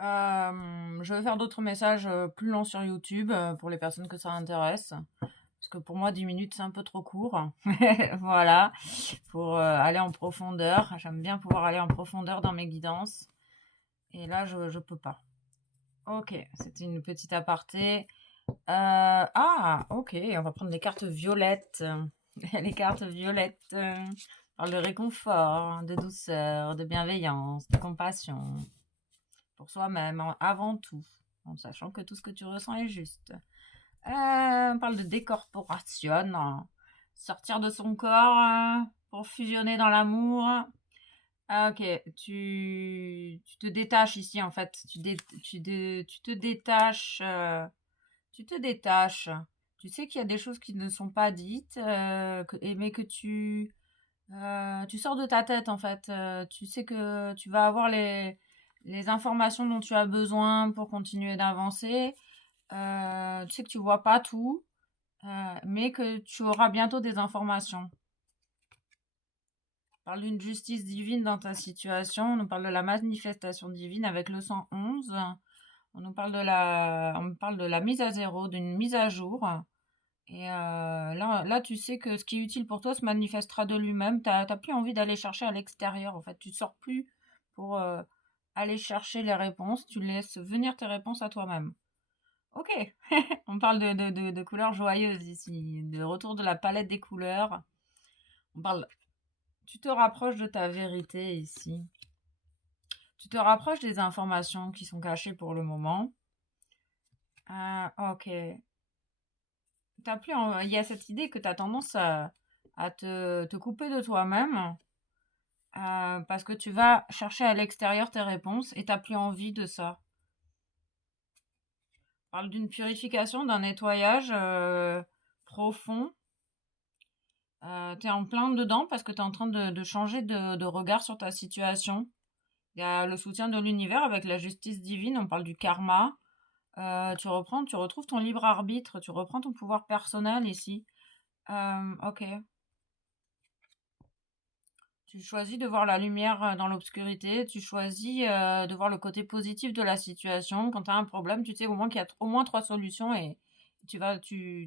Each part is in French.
Je vais faire d'autres messages plus longs sur YouTube pour les personnes que ça intéresse. Parce que pour moi, 10 minutes, c'est un peu trop court. Voilà, pour aller en profondeur. J'aime bien pouvoir aller en profondeur dans mes guidances. Et là, je peux pas. Ok, c'était une petite aparté. Ok, on va prendre les cartes violettes. Les cartes violettes parlent de réconfort, de douceur, de bienveillance, de compassion pour soi-même avant tout, en sachant que tout ce que tu ressens est juste. On parle de décorporation, hein. Sortir de son corps pour fusionner dans l'amour. Ah, ok, tu te détaches ici en fait. Tu te détaches. Tu te détaches. Tu sais qu'il y a des choses qui ne sont pas dites, mais que tu sors de ta tête en fait. Tu sais que tu vas avoir les informations dont tu as besoin pour continuer d'avancer. Tu sais que tu vois pas tout, mais que tu auras bientôt des informations. On parle d'une justice divine dans ta situation. On nous parle de la manifestation divine avec le 111. On parle de la mise à zéro, d'une mise à jour. Et là, tu sais que ce qui est utile pour toi se manifestera de lui-même. T'as plus envie d'aller chercher à l'extérieur. En fait, tu sors plus pour aller chercher les réponses. Tu laisses venir tes réponses à toi-même. Ok, on parle de couleurs joyeuses ici, de retour de la palette des couleurs. On parle, tu te rapproches de ta vérité ici. Tu te rapproches des informations qui sont cachées pour le moment. Ok. Il y a cette idée que tu as tendance à te couper de toi-même parce que tu vas chercher à l'extérieur tes réponses et t'as plus envie de ça. On parle d'une purification, d'un nettoyage profond. Tu es en plein dedans parce que tu es en train de changer de regard sur ta situation. Il y a le soutien de l'univers avec la justice divine, on parle du karma. Tu retrouves ton libre arbitre, tu reprends ton pouvoir personnel ici. Ok. Tu choisis de voir la lumière dans l'obscurité, tu choisis de voir le côté positif de la situation. Quand tu as un problème, tu sais au moins qu'il y a au moins trois solutions et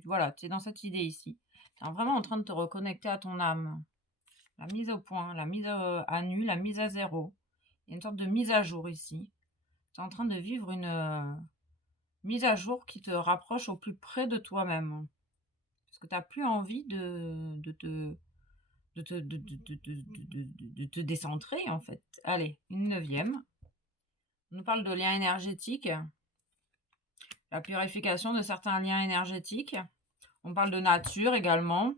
voilà, tu es dans cette idée ici. Tu es vraiment en train de te reconnecter à ton âme. La mise au point, la mise à nu, la mise à zéro. Il y a une sorte de mise à jour ici. Tu es en train de vivre une mise à jour qui te rapproche au plus près de toi-même. Parce que tu n'as plus envie de te décentrer, en fait. Allez, une neuvième. On nous parle de liens énergétiques, la purification de certains liens énergétiques. On parle de nature également.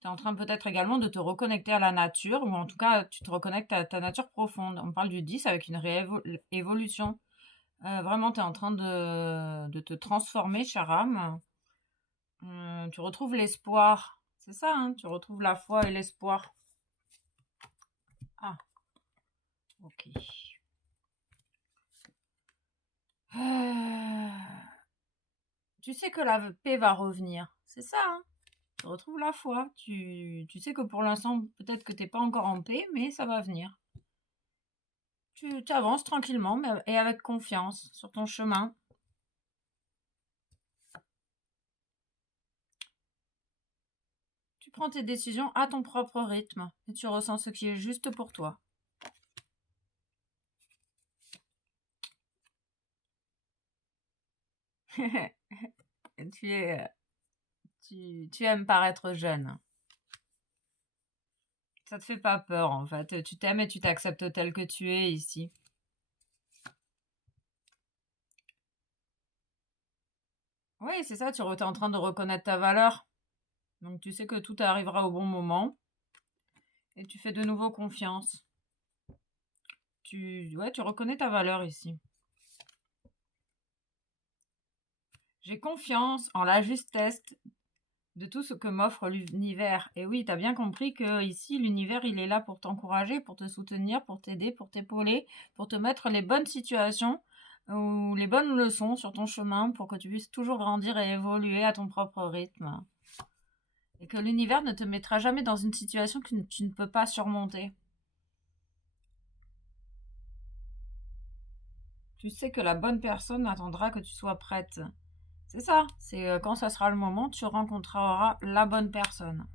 Tu es en train peut-être également de te reconnecter à la nature, ou en tout cas, tu te reconnectes à ta nature profonde. On parle du 10 avec une réévolution. Vraiment, tu es en train de te transformer, chère âme. Tu retrouves l'espoir. C'est ça, hein, tu retrouves la foi et l'espoir. Ah, ok. Tu sais que la paix va revenir. C'est ça, hein. Tu retrouves la foi. Tu sais que pour l'instant, peut-être que t'es pas encore en paix, mais ça va venir. Tu avances tranquillement et avec confiance sur ton chemin. Tu prends tes décisions à ton propre rythme et tu ressens ce qui est juste pour toi. tu es, tu aimes paraître jeune. Ça te fait pas peur en fait. Tu t'aimes et tu t'acceptes tel que tu es ici. Oui, c'est ça, es en train de reconnaître ta valeur. Donc tu sais que tout arrivera au bon moment et tu fais de nouveau confiance. Tu reconnais ta valeur ici. J'ai confiance en la justesse de tout ce que m'offre l'univers. Et oui, tu as bien compris que ici, l'univers, il est là pour t'encourager, pour te soutenir, pour t'aider, pour t'épauler, pour te mettre les bonnes situations ou les bonnes leçons sur ton chemin pour que tu puisses toujours grandir et évoluer à ton propre rythme. Et que l'univers ne te mettra jamais dans une situation que tu ne peux pas surmonter. Tu sais que la bonne personne attendra que tu sois prête. C'est ça, c'est quand ça sera le moment, tu rencontreras la bonne personne.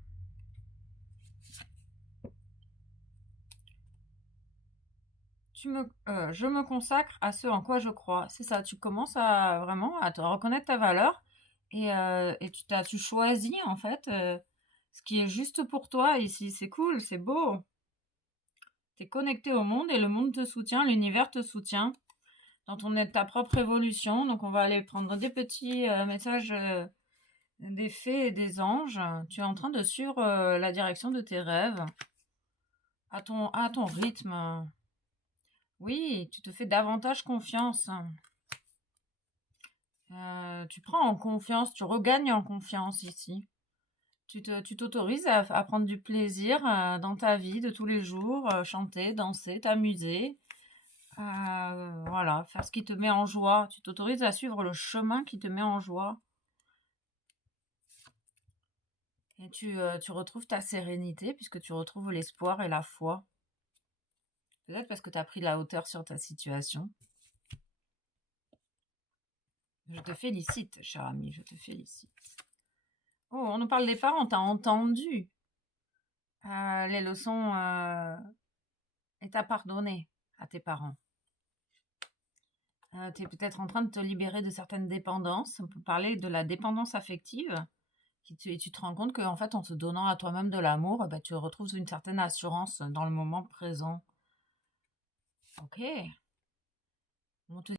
Je me consacre à ce en quoi je crois. C'est ça, tu commences à vraiment à te reconnaître ta valeur et tu choisis en fait ce qui est juste pour toi ici. C'est cool, c'est beau. Tu es connecté au monde et le monde te soutient, l'univers te soutient dans ta propre évolution. Donc on va aller prendre des petits messages des fées et des anges. Tu es en train de suivre la direction de tes rêves à ton rythme. Oui, tu te fais davantage confiance. Tu prends en confiance, tu regagnes en confiance ici. Tu t'autorises à prendre du plaisir dans ta vie de tous les jours, chanter, danser, t'amuser. Voilà, faire ce qui te met en joie. Tu t'autorises à suivre le chemin qui te met en joie. Et tu retrouves ta sérénité puisque tu retrouves l'espoir et la foi. Peut-être parce que tu as pris de la hauteur sur ta situation. Je te félicite, cher ami, je te félicite. Oh, on nous parle des parents, t'as entendu les leçons et t'as pardonné à tes parents. Tu es peut-être en train de te libérer de certaines dépendances. On peut parler de la dépendance affective. Et tu te rends compte qu'en fait, en te donnant à toi-même de l'amour, bah, tu retrouves une certaine assurance dans le moment présent. Ok. On te